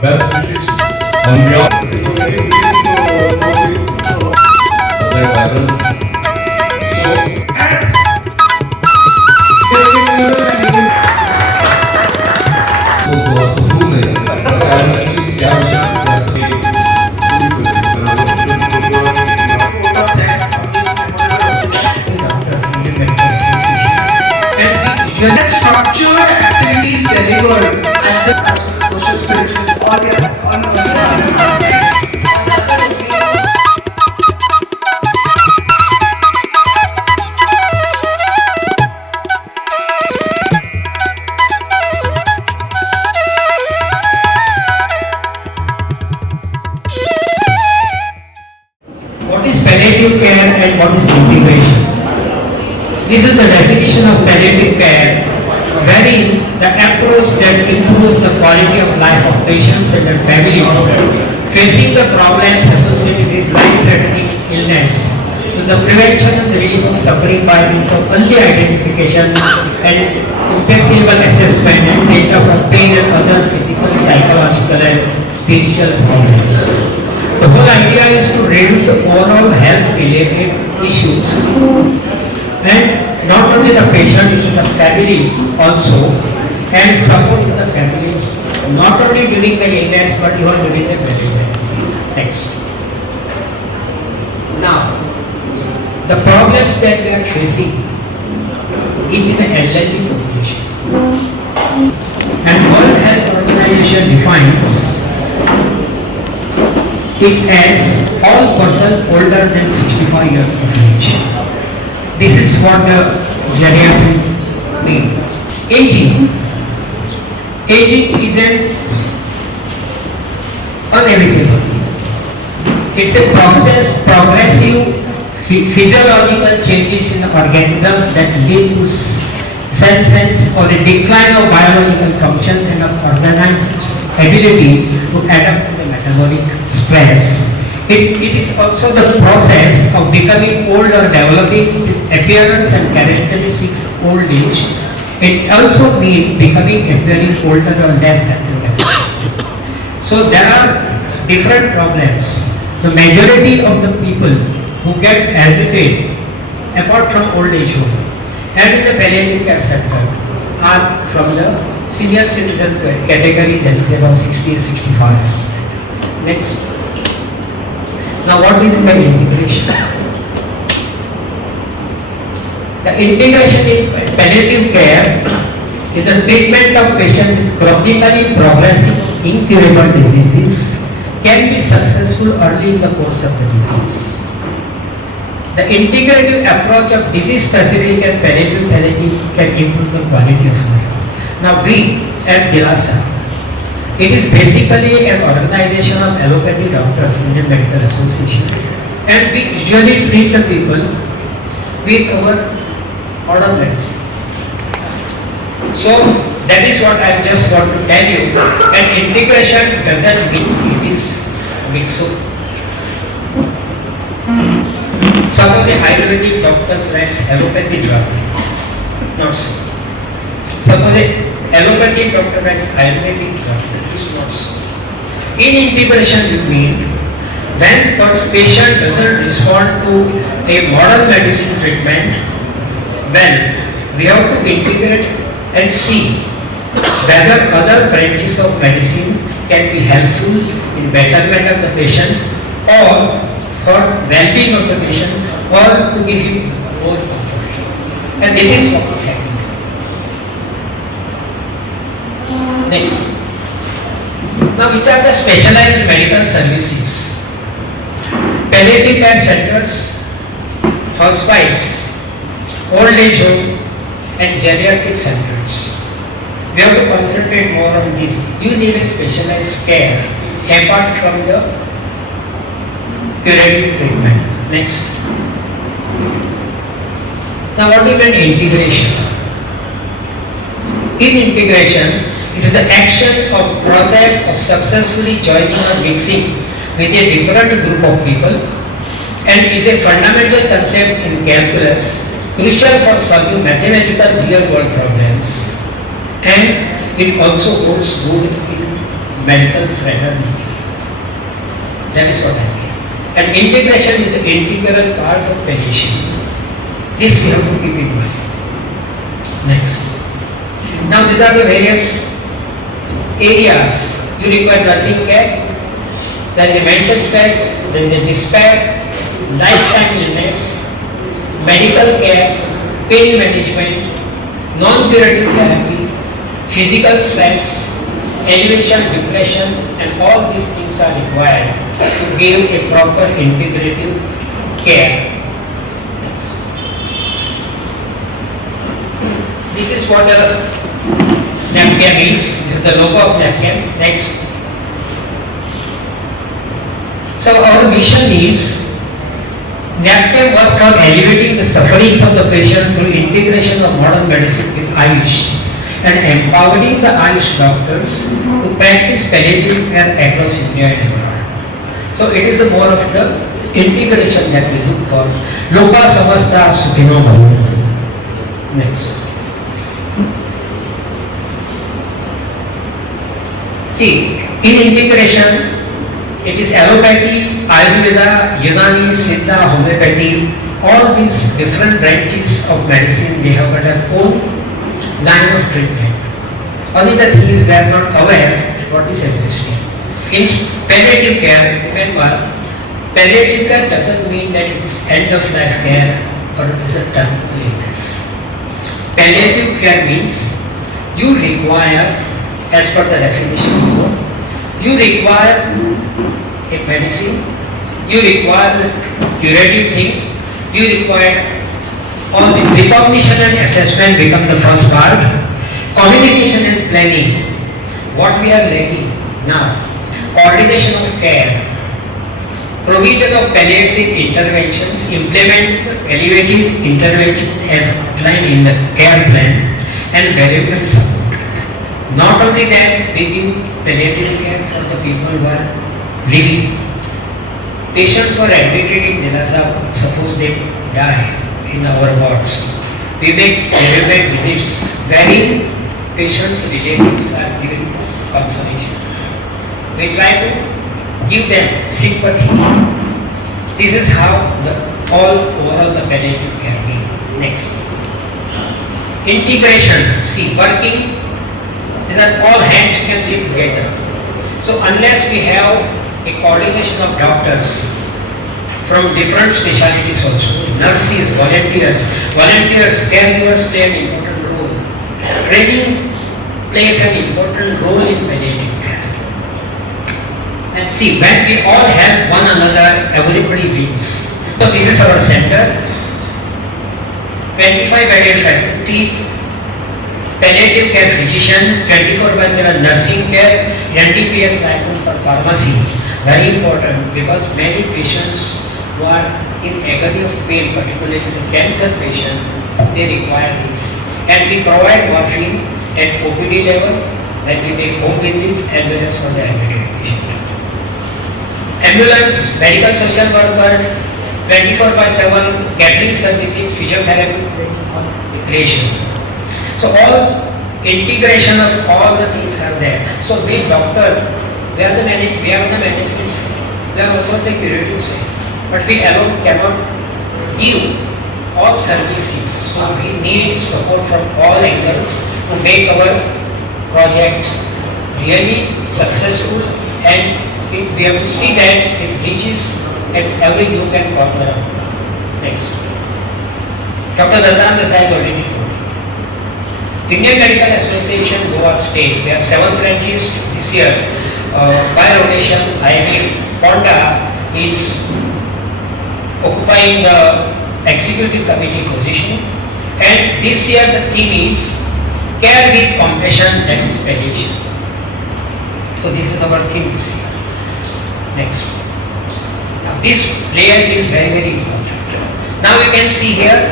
Best wishes on behalf of the others. So, unit structured activities delivered at the social spiritual all the What is palliative care and what is integration? This is the definition of palliative care, wherein the approach that improves the quality of life of patients and their families facing the problems associated with life-threatening illness, to the prevention and the relief of suffering by means of early identification and inflexible assessment and take-up of pain and other physical, psychological and spiritual problems. The whole idea is to reduce the overall health-related issues, and not only the patients, the families also, and support the families not only during the illness but even during the management. Next. Now, the problems that we are facing is in the elderly population, and World Health Organization defines it as all persons older than 65 years of age. This is what the geriatric means. Aging isn't unevitable. It's a progressive physiological changes in the organism that lead to senescence or a decline of biological functions and of organism's ability to adapt to the metabolic stress. It is also the process of becoming old or developing appearance and characteristics of old age. It also means becoming appearing older or less active. So there are different problems. The majority of the people who get admitted, apart from old age home and in the palliative care sector, are from the senior citizen category, that is about 60-65. Next. Now what we mean by integration? The integration in palliative care is the treatment of patients with chronically progressive incurable diseases can be successful early in the course of the disease. The integrative approach of disease-specific and palliative therapy can improve the quality of life. Now we at DILASA, it is basically an organization of allopathy doctors, Indian Medical Association, and we usually treat the people with our modern medicine. So that is what I just want to tell you. And integration doesn't mean it is mix-up. Some of the Ayurvedic doctors write allopathy drug, not so. Some of the allopathic doctor writes Ayurvedic drug, that is not so. In integration you mean when patient doesn't respond to a modern medicine treatment, well, we have to integrate and see whether other branches of medicine can be helpful in betterment of the patient or for well-being of the patient or to give him more comfort. And this is what is happening. Next. Now, which are the specialized medical services? Palliative care centers, hospice, old age home, and geriatric centers. We have to concentrate more on this. You need a specialized care apart from the curative treatment. Next. Now, what do you mean integration? In integration, it is the action or process of successfully joining or mixing with a different group of people and is a fundamental concept in calculus, crucial for solving mathematical real-world problems, and it also holds good in medical fraternity. That is what I mean. And integration is the integral part of palliation. This we have to keep in mind. Next. Now these are the various areas you require nursing care. There is a mental stress, there is a despair, lifetime illness, medical care, pain management, non-curative therapy, physical stress, elevation, depression, and all these things are required to give a proper integrative care. This is what a napkin is. This is the logo of napkin. Next. So our mission is napkin work for alleviating the sufferings of the patient through integration of modern medicine with Ayush and empowering the Ayush doctors to practice palliative care across India and abroad. So it is the more of the integration that we look for. Loka samasta sukhino bhavantu. Next. See, in integration, it is allopathy, Ayurveda, Unani, Siddha, homeopathy, all these different branches of medicine, they have got their own line of treatment. Only the thing is we are not aware what is existing. In palliative care, remember, palliative care doesn't mean that it is end of life care or it is a terminal illness. Palliative care means you require, as per the definition, you require a medicine, you require a curative thing, you require all the recognition and assessment become the first part, communication and planning, what we are lacking now, coordination of care, provision of palliative interventions, implement palliative intervention as outlined in the care plan, and valuable support. Not only that, we give palliative care for the people who are living. Patients who are admitted in Dilasa, suppose they die in our wards. We make regular visits wherein patients' relatives are giving consolation. We try to give them sympathy. This is how overall the palliative care be. Next. Integration. See, working, these are all hands can sit together. So unless we have a coordination of doctors from different specialties also, nurses, volunteers, caregivers play an important role. Training plays an important role in palliative care. And see, when we all help one another, everybody wins. So this is our center, 25-bedded facility, palliative care physician, 24/7 nursing care, NDPS license for pharmacy. Very important because many patients who are in agony of pain, particularly the cancer patient, they require this. And we provide morphine at OPD level, then we make home visit as well as for the admitted patient. Ambulance, medical social worker, 24/7 catering services, physiotherapy, recreation. So all integration of all the things are there. So we doctor, we are the management, we are also the curative side. But we alone cannot give all services. So we need support from all angles to make our project really successful, and we have to see that it reaches at every nook and corner. Next. Dr. Vallabh Dhaimodker has already told. Indian Medical Association Goa State, there are 7 branches this year. By rotation, I mean PONDA is occupying the executive committee position, and this year the theme is care with compassion, that is palliation. So this is our theme this year. Next. Now this layer is very, very important. Now we can see here,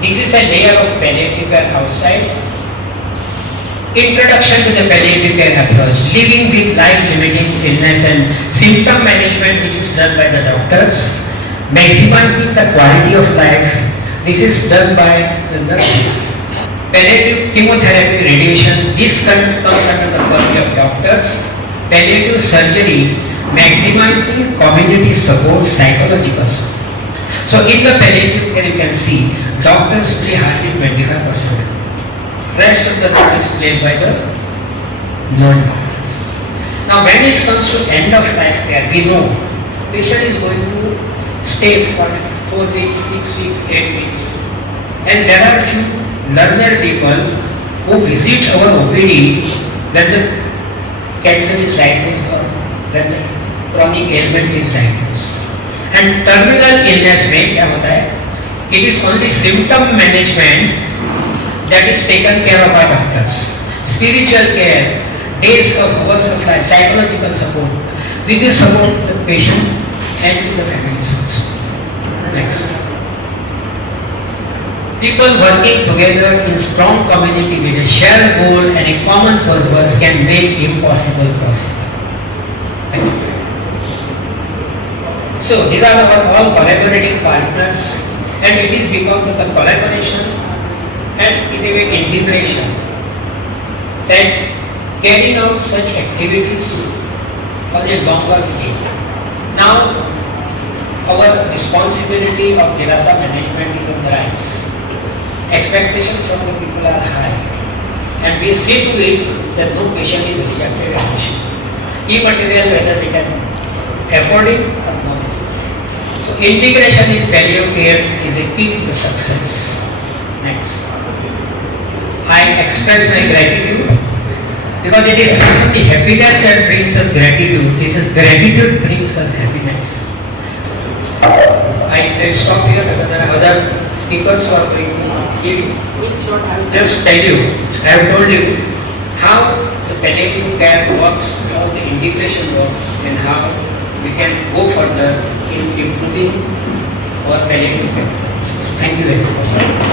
this is a layer of palliative care outside. Introduction to the palliative care approach, living with life-limiting illness and symptom management, which is done by the doctors. maximizing the quality of life. This is done by the nurses. Palliative chemotherapy, radiation, this comes under the purview of doctors. Palliative surgery, maximizing community support, psychological support. So in the palliative care you can see doctors play hardly 25%. Rest of the part is played by the non-doctors. Now when it comes to end of life care, we know patient is going to stay for 4 weeks, 6 weeks, 8 weeks. And there are few learned people who visit our OPD when the cancer is diagnosed or when the chronic ailment is diagnosed. And terminal illness में क्या होता है? It is only symptom management that is taken care of by doctors. Spiritual care, days of hours of life, psychological support. We give support to the patient and to the families also. Next. People working together in strong community with a shared goal and a common purpose can make impossible possible. So these are our all collaborating partners, and it is because of the collaboration and in a way integration that carrying out such activities on a longer scale. Now our responsibility of Dilasa management is on the rise. Expectations from the people are high, and we see to it that no patient is rejected as patient. Immaterial whether they can afford it or not. So integration in palliative care is a key to the success. Next. I express my gratitude because it is not only happiness that brings us gratitude, it is gratitude brings us happiness. I stop here because there are other speakers who are going to give. Just tell you, I have told you how the palliative care works, how the integration works, and how we can go further in improving our palliative care services. Thank you very much.